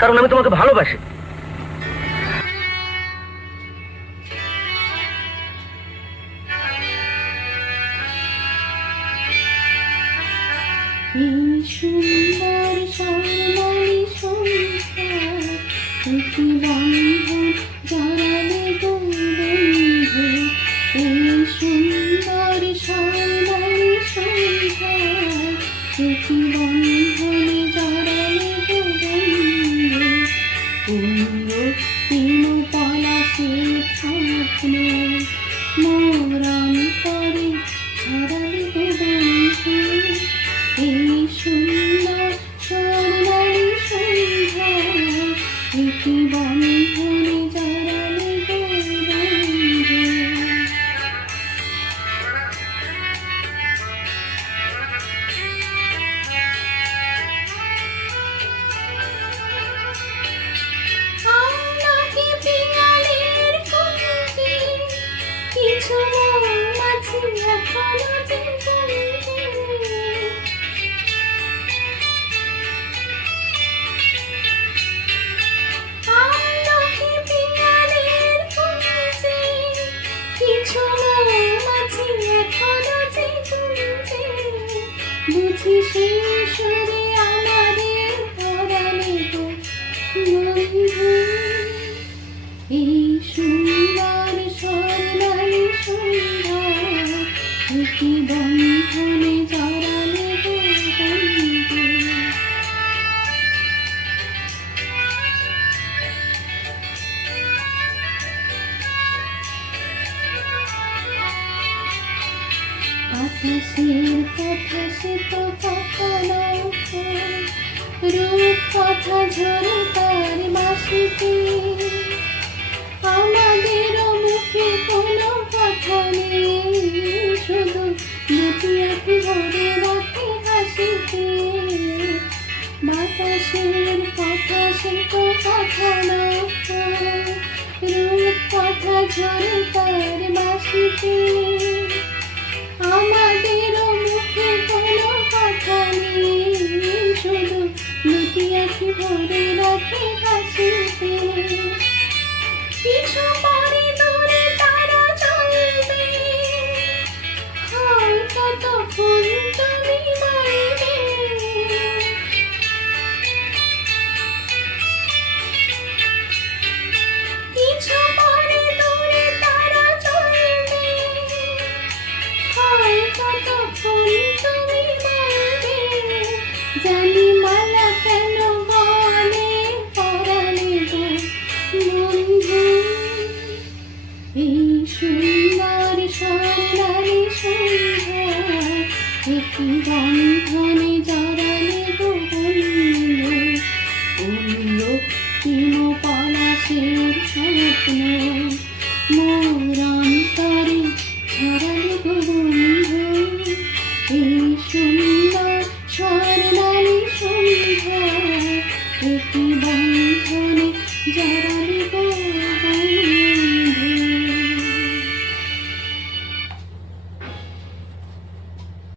কারণ আমি তোমাকে ভালোবাসি। সুন্দর স্বর্ণালী সন্ধ্যা বন্ধন জড়ালে বন্ধু, এই সুন্দর স্বর্ণালী সন্ধ্যা বন্ধনে জড়ালে বন্ধু, পূর্ণ তিন পলাশের স্বপ্ন মোর অন্তরে ছড়ালে বন্ধু, এই সুন্দর স্বর্ণালী সন্ধ্যা বন্ধনে জড়ালে বন্ধু। আমলকি পিয়ালের কুঞ্জে কিছু মৌমাছি এখনো জেগে, আমলকি পিয়ালের কুঞ্জে কিছু মৌমাছি এখনো জেগে, বুঝি সেই সুরে আমাদের পরাণে গো বন্ধু, এই সুন্দর স্বর্ণালী সন্ধ্যা বন্ধনে জড়ালে বন্ধু। বাতাসের কথা সে তো কখনো রূপ কথা ঝরে তার বাঁশিতে, আমাদের মুখে কোনো কথা নেই, শুধু দুটি আঁখি ভরে রাখে হাসিতে। বাতাসের কথা সে তো কখনো রূপ কথা ঝরে তার বাঁশিতে, আমাদের মুখে কোনো কথা নেই, শুধু দুটি আঁখি ভরে রাখে হাসিতে। কিছু পরে দূরে তারা চলবে, হয়তো তখন তুমি বলবে, কিছু পরে দূরে তারা চলবে, হয়তো তখন তুমি বলবে, জানি মালা কেন বলে পরাণে গো বন্ধু, এই সুন্দর স্বর্ণালী সন্ধ্যা বন্ধনে জড়ালে গো বন্ধু, পূর্ণ তিন পলাশের স্বপ্ন মোর অন্তরে ছড়ালে গো বন্ধু, এই সুন্দর স্বর্ণালী সন্ধ্যা বন্ধনে জড়ালে গো